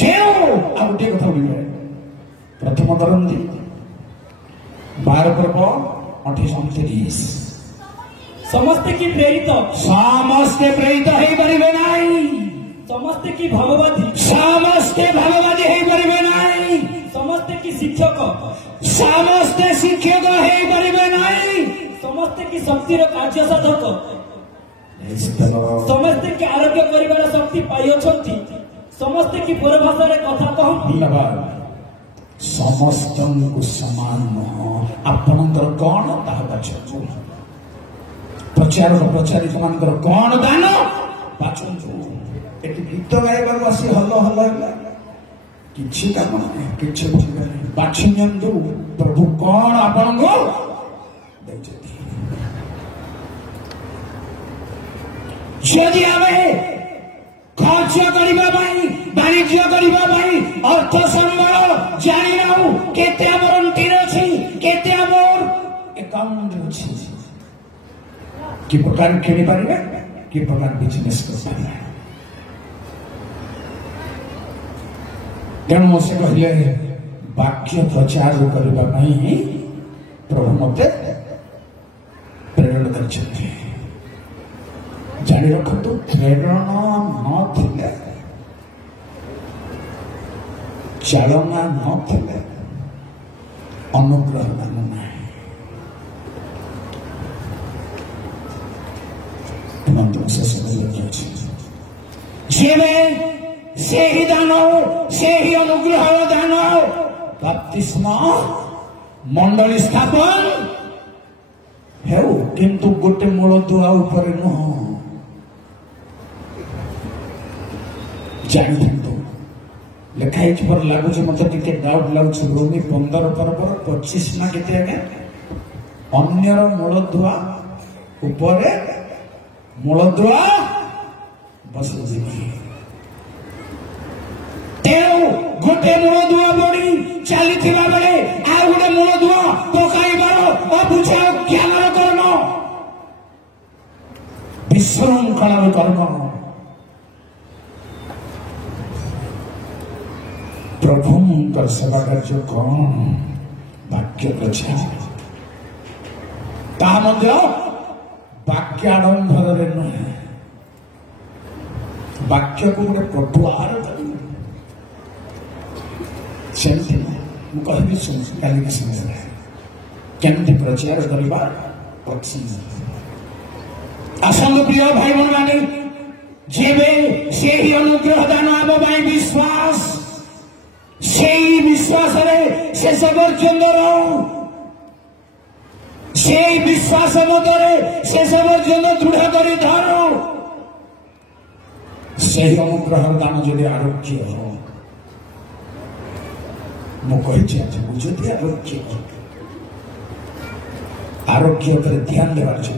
ଯେଉଁ ଆଉ ଗୋଟିଏ କଥା କହିବେ ପ୍ରଥମ କରନ୍ତି 12 ପର୍ବ 28-29 ସମସ୍ତେ କି ପ୍ରେରିତ ହେଇପାରିବେ ନାହିଁ ସମସ୍ତେ କି ଭାବବାଦୀ ହେଇପାରିବେ ନାହିଁ ସମସ୍ତେ କି ଶିକ୍ଷକ ହେଇପାରିବେ ନାହିଁ ସମସ୍ତେ କି ଶକ୍ତିର କାର୍ଯ୍ୟ ସାଧକ ସମସ୍ତେ କି ଆରୋଗ୍ୟ କରିବାର ଶକ୍ତି ପାଇଅଛନ୍ତି ସମସ୍ତେ କି ପରଭାଷାରେ କଥା କହନ୍ତି ସମସ୍ତଙ୍କୁ ସମାନ ନୁହଁ ଆପଣଙ୍କର କଣ ତାହା ବାଛନ୍ତୁ ପ୍ରଚାରକ ପ୍ରଚାରିତ ମାନଙ୍କର କଣ ଦାନ ବାଛନ୍ତୁ ଏଠି ଗୀତ ଗାଇବାକୁ ଆସି ହଲ ହେଲା କିଛି କାମ ନାହିଁ କିଛି ବୁଝିପାରିନି ବାଛି ନିଅନ୍ତୁ ପ୍ରଭୁ କଣ ଆପଣଙ୍କୁ ଦେଇଛନ୍ତି ଯଦି ଆମେ ଖର୍ଚ୍ଚ କରିବା ପାଇଁ ବାଣିଜ୍ୟ କରିବା ପାଇଁ ଅର୍ଥ ସମ୍ବଳ ଜାଣିନାହୁଁ କେତେ ଆମର ଋଣ ଅଛି କେତେ ଆମର ଆକାଉଣ୍ଟ ଅଛି କି ପ୍ରକାର କିଣିପାରିବେ କି ପ୍ରକାର ବିଜନେସ୍ କରିପାରିବେ ତେଣୁ ସେ କହିଲେ ବାକ୍ୟ ପ୍ରଚାର କରିବା ପାଇଁ ପ୍ରଭୁ ମତେ ପ୍ରେରଣ କରିଛନ୍ତି ଜାଣି ରଖନ୍ତୁ ପ୍ରେରଣ ନଥିଲେ ଚାଳନା ନଥିଲେ ଅନୁଗ୍ରହ ଦାନ ନାହିଁ ଶେଷ ଅଛି ଯେବେ ସେହି ଦାନ ସେହି ଅନୁଗ୍ରହ ଦାନ ବାପ୍ତିସ୍ମ ମଣ୍ଡଳୀ ସ୍ଥାପନ ହେଉ କିନ୍ତୁ ଗୋଟେ ମୂଳଦୁଆ ଉପରେ ନୁହଁ ଜାଣିଥାନ୍ତୁ ଲେଖା ହେଇଛି ପରେ ଲାଗୁଛି ମତେ ଟିକେ ଡାଉଟ୍ ଲାଗୁଛି ରୋମି 15 ପର୍ବର 25 ନା କେତେ ଆଜ୍ଞା ଅନ୍ୟର ମୂଳଦୁଆ ଉପରେ ମୂଳଦୁଆ ବସିଯିବି ତେଣୁ ଗୋଟେ ମୂଳଦୁଆ ପଡ଼ି ଚାଲିଥିବା ବେଳେ ଆଉ ଗୋଟେ ମୂଳଦୁଆ ପକାଇବାର ଅବୁଝା ଜ୍ଞାନର କର୍ମ ବିଶୃଙ୍ଖଳାର କର୍ମ ପ୍ରଭୁଙ୍କର ସେବା କାର୍ଯ୍ୟ କଣ ବାକ୍ୟ ପ୍ରଚାର ତାହା ମଧ୍ୟ ବାକ୍ୟ ଆଡମ୍ବରରେ ନୁହେଁ, ବାକ୍ୟକୁ ଗୋଟେ ପଟୁଆର ସେମିତି ମୁଁ କହିବି କାଲିକି ସମୟରେ କେମିତି ପ୍ରଚାର କରିବା ଅଛି। ଆସନ୍ତୁ ପ୍ରିୟ ଭାଇ ଭଉଣୀମାନେ, ଯେବେ ସେହି ଅନୁଗ୍ରହ ଦାନ ଆମ ପାଇଁ ବିଶ୍ୱାସ, ସେଇ ବିଶ୍ୱାସରେ ଶେଷ ପର୍ଯ୍ୟନ୍ତ ରହୁ, ସେଇ ବିଶ୍ୱାସ ମଧ୍ୟରେ ଶେଷ ପର୍ଯ୍ୟନ୍ତ ଦୃଢ଼ କରି ଧରୁ। ସେହି ଅନୁଗ୍ରହ ଦାନ ଯଦି ଆରୋଗ୍ୟ ହବ, ମୁଁ କହିଛି ଆଜି ଯଦି ଆରୋଗ୍ୟ ଉପରେ ଧ୍ୟାନ ଦେବାର ଅଛି,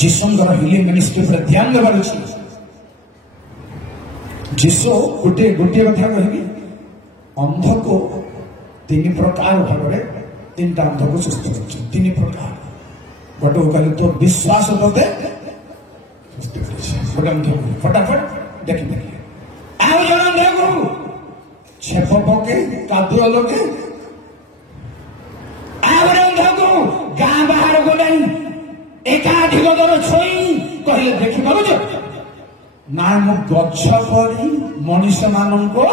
ଯୀଶୁଙ୍କର ହିଲିଂ ମିନିଷ୍ଟ୍ରି ଉପରେ ଧ୍ୟାନ ଦେବାର ଅଛି। ଯୀଶୁ ଗୋଟିଏ କଥା କହିବି, ଅନ୍ଧକୁ 3 ପ୍ରକାର ଭାବରେ 3ଟା ଅନ୍ଧକୁ ସୁସ୍ଥ କରୁଛି। 3 ପ୍ରକାର। ଗୋଟେ କହିଲେ ତୋ ବିଶ୍ୱାସ ତତେ ସୁସ୍ଥ କରିଛି, ଗୋଟେ ଅନ୍ଧକୁ ଫଟାଫଟ ଦେଖି ଆଉ ଜଣେ ଅନ୍ଧକୁ ଛେପ ପକେଇ କାଦୁଅ ଲଗେଇ, ଆଉ ଗୋଟେ ଅନ୍ଧକୁ ଗାଁ ବାହାରକୁ ନେଇ ଏକାଧିକ ଦର ଛୁଇଁ କହିଲେ ଦେଖିପାରୁଛ ନା ମୁଁ ଗଛ କରି ମଣିଷ ମାନଙ୍କୁ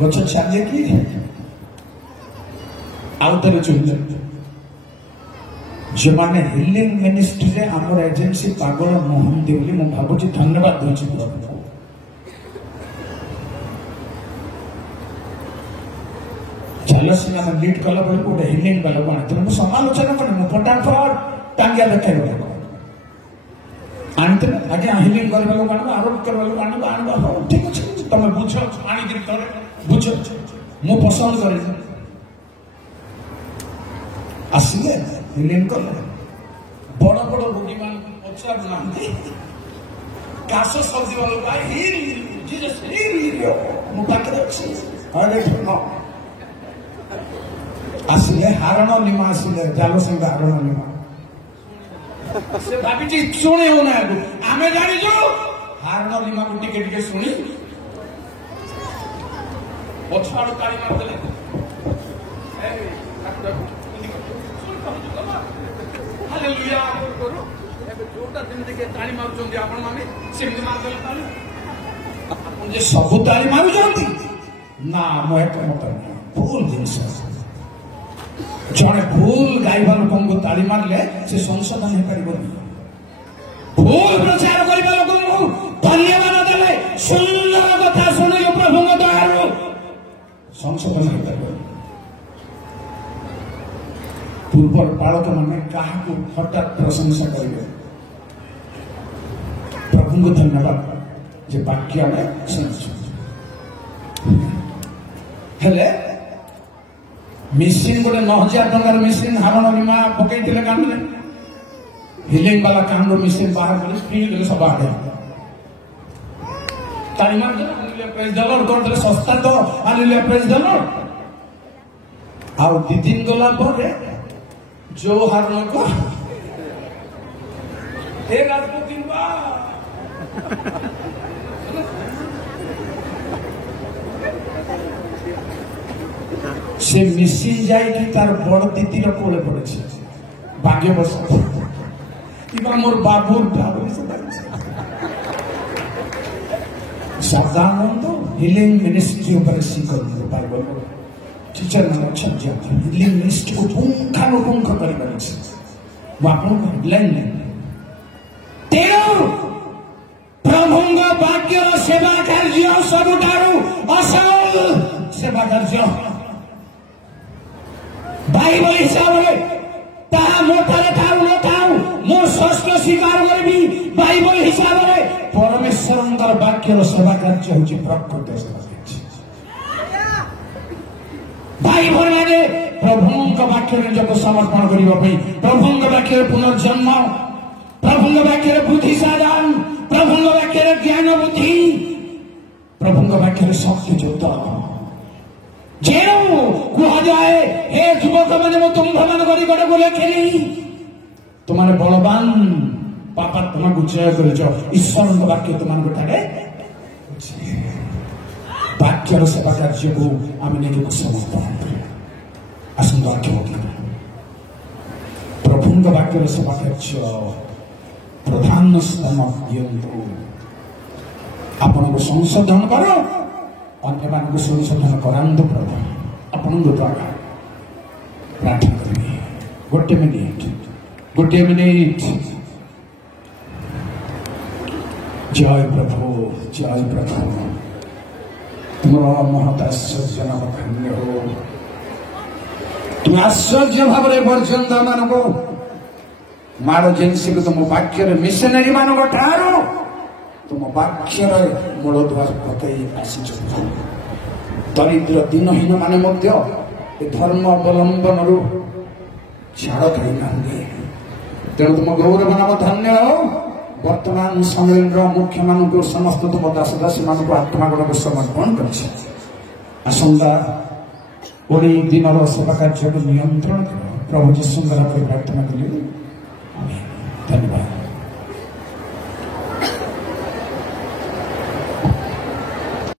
ଗଛ ଛାଡ଼ିକି ଆଉ ଥରେ ଚୁଛନ୍ତି। ଯେଉଁମାନେ ହିଲିଂ ମିନିଷ୍ଟ୍ରିରେ ଆମର ଏଜେନ୍ସି ପାଗଳ ନୁହନ୍ତି ବୋଲି ମୁଁ ଭାବୁଛି, ଧନ୍ୟବାଦ ଦେଉଛି ପ୍ରଭୁଙ୍କୁ। ଚାଲ ସିନା ଆମେ ଲିଡ୍ କଲା ବେଳକୁ ଗୋଟେ ହିଲିଂ ବାଲାକୁ ଆଣିଥିଲି, ମୁଁ ସମାଲୋଚନା କରେ, ମୁଁ ଫଟାଫଟ ଟାଙ୍ଗିଆ ଦେଖାଇବା ଆଣିଥିଲେ। ଆଜ୍ଞା ହିଲିଂ କରିବା ଲୋକ ଆଣିବ, ଆରୋଗ୍ୟ କରିବା ଲୋକ ଆଣିବ, ହଉ ଠିକ ଅଛି, ତମେ ବୁଝ, ଆଣିକିରି କରେ ବୁଝ, ମୁଁ ପସନ୍ଦ କରେ। ଆସିଲେ ହିଲିଂ କଲେ, ବଡ ବଡ ରୋଗୀ ମାନଙ୍କୁ ପଚାରୁନାହାନ୍ତି, କାଶ ସରିଯିବା ଲୋକ ମୋ ପାଖରେ ଅଛି ଆସିଲେ, ହାରଣ ନିମା ଆସିଲେ, ଜାଲ ସିଂହ ହାରଣ ନିମା ସେ ଭାବିଛି ଶୁଣି ହଉନା, ଆମେ ଜାଣିଛୁ ହାରଣ ନିମାକୁ ଟିକେ ଟିକେ ଶୁଣି ପଛଆଡୁ କାଳି ମାରିଦେଲେ। ଯୋଉଟା ଯେମିତିକି ତାଳି ମାରୁଛନ୍ତି ଆପଣ ମାନେ ସେମିତି ମାରିଦେଲେ ତାଳି। ଆପଣ ଯେ ସବୁ ତାଳି ମାରୁଛନ୍ତି ନା, ମୁଁ ଏକମତ ନୁହେଁ, ଭୁଲ ଜିନିଷ। ଜଣେ ଭୁଲ ଗାଇବା ଲୋକଙ୍କୁ ତାଳି ମାରିଲେ ସେ ସଂଶୋଧନ ହେଇପାରିବନି। ଭୁଲ ପ୍ରଚାର କରିବା ଲୋକଙ୍କୁ ଧନ୍ୟବାଦ ଦେଲେ, ସୁନ୍ଦର କଥା ଶୁଣିଲେ ପ୍ରଭୁଙ୍କ ଦୟାରୁ ସଂଶୋଧନ ହେଇପାରିବନି। ପୂର୍ବ ପାଳକ ମାନେ କାହାକୁ ହଠାତ୍ ପ୍ରଶଂସା କରିବେ? ପ୍ରଭୁଙ୍କୁ ଧନ୍ୟବାଦ ଯେ ବାକ୍ୟ ଆମେ ଶୁଣୁଛୁ। ହେଲେ ମିସିନ୍ ଗୋଟେ 9,000 ଟଙ୍କାର ମିସିନ୍ ହାରଣ ବୀମା ପକେଇଥିଲେ କାନ୍ଦରେ, ହିଲିଂ ବାଲା କାନ୍ଦ ମିସିନ୍ ବାହାର କରି ସ୍ପିଡ୍ ଦେଲେ ସବୁ ଆଡେ ତାଳି ମାରିଦେଲେ, ପ୍ରେଜ୍ ଦ ଲର୍ଡ କରିଦେଲେ, ଶସ୍ତା ତ ହାଲେଲୁୟା ପ୍ରେଜ୍ ଦ ଲର୍ଡ। ଆଉ 2 ଦିନ ଗଲା ପରେ ଯୋଉ ହାରଣକୁ ଏ ରାଜପତି ସେ ମିଶି ଯାଇକି ତାର ବଡ ଦିଦିର କୋଳେ ପଡିଛି, ଭାଗ୍ୟବଶ କିମ୍ବା ମୋର ବାବୁର ସାଧାରଣତ ହିଲିଂ ମିନିଷ୍ଟ୍ରି ଉପରେ ଶିଖନ୍ତୁ। ବାଇବଲ ଟିଚର ମାନେ ଅଛନ୍ତି, ହିଲିଂ ମିନିଷ୍ଟ୍ରିକୁ ପୁଙ୍ଖାନୁପୁଙ୍ଖ କରିବାର ଅଛି। ମୁଁ ଆପଣଙ୍କୁ ହେଡଲାଇନ୍ ନେବି, ତେଣୁ ପ୍ରଭୁଙ୍କ ବାକ୍ୟର ସେବା କାର୍ଯ୍ୟ ସବୁଠାରୁ ଅସଲ ସେବା କାର୍ଯ୍ୟ। ବାଇବଲ ହିସାବରେ ତାହା ମୋ ଠାରେ ଥାଉ ନଥାଉ, ମୁଁ ଷଷ୍ଠ ସ୍ୱୀକାର କରିବି, ବାଇବଲ ହିସାବରେ ପରମେଶ୍ୱରଙ୍କର ବାକ୍ୟର ସେବା କାର୍ଯ୍ୟ ହେଉଛି ପ୍ରକୃତ ସେବା କାର୍ଯ୍ୟ। ଭାଇ ଭଉଣୀମାନେ, ପ୍ରଭୁଙ୍କ ବାକ୍ୟରେ ନିଜକୁ ସମର୍ପଣ କରିବା ପାଇଁ, ପ୍ରଭୁଙ୍କ ବାକ୍ୟରେ ପୁନର୍ଜନ୍ମ, ପ୍ରଭୁଙ୍କ ବାକ୍ୟରେ ବୁଦ୍ଧି ସାଧନ, ପ୍ରଭୁଙ୍କ ବାକ୍ୟରେ ଜ୍ଞାନ ବୁଦ୍ଧି, ପ୍ରଭୁଙ୍କ ବାକ୍ୟରେ ଶକ୍ତି ଯୁକ୍ତ। ଯେଉଁ କୁହାଯାଏ, ହେ ଯୁବକ ମାନେ ମୁଁ ତୁମ୍ଭମାନଙ୍କ ନିକଟକୁ ଲେଖିଲି, ତୁମମାନେ ବଳବାନ ପାପାତ୍ମାକୁ ଜୟ କରିଛ, ଈଶ୍ୱରଙ୍କ ବାକ୍ୟ ତୁମମାନଙ୍କ ଠାରେ ବାକ୍ୟ ବାକ୍ୟର ସେବା କାର୍ଯ୍ୟକୁ ଆମେ ନିଜକୁ ସମର୍ପଣ କରିବା। ଆସନ୍ତୁ ଆଖି ପକେଇବା। ପ୍ରଭୁଙ୍କ ବାକ୍ୟର ସେବା କାର୍ଯ୍ୟ ପ୍ରଧାନ ସ୍ଥାନ ଦିଅନ୍ତୁ। ଆପଣଙ୍କୁ ସଂଶୋଧନ କର, ଅନ୍ୟମାନଙ୍କୁ ସଂଶୋଧନ କରାନ୍ତୁ। ପ୍ରଭୁ ଆପଣଙ୍କ ଦ୍ୱାରା ପ୍ରାର୍ଥନା କରିବି। ଗୋଟିଏ ମିନିଟ୍। ଜୟ ପ୍ରଭୁ, ଜୟ ପ୍ରଭୁ। ତୁମର ମହତ ଆଶ୍ଚର୍ଯ୍ୟ ନାମ ଧନ୍ୟ ହୋ। ତୁମେ ଆଶ୍ଚର୍ଯ୍ୟ ଭାବରେ ପର୍ଯ୍ୟନ୍ତ ମାନଙ୍କୁ ମାଡ଼ ଜିନିଷକୁ ତୁମ ବାକ୍ୟରେ ମିଶନାରୀ ମାନଙ୍କ ଠାରୁ ତୁମ ବାକ୍ୟର ମୂଳଦୁଆ ପକାଇ ଆସିଛ। ଦରିଦ୍ର ଦିନହୀନ ମାନେ ମଧ୍ୟ ଏ ଧର୍ମ ଅବଲମ୍ବନରୁ ଛାଡ଼ ଖାଇନାହାନ୍ତି। ତେଣୁ ତୁମ ଗୌରବ ନାମ ଧନ୍ୟ ହଉ। ବର୍ତ୍ତମାନ ସମ୍ମିଳନୀର ମୁଖ୍ୟମାନଙ୍କୁ ସମସ୍ତ ତୁମ ଦାସଦାସୀମାନଙ୍କୁ ଆତ୍ମାଗୁଣକୁ ସମର୍ପଣ କରିଛି। ଆସନ୍ତା ଓଳି ଦିନର ସେବା କାର୍ଯ୍ୟକୁ ନିୟନ୍ତ୍ରଣ କର। ପ୍ରଭୁ ଯୀଶୁଙ୍କର ପ୍ରାର୍ଥନା କଲି।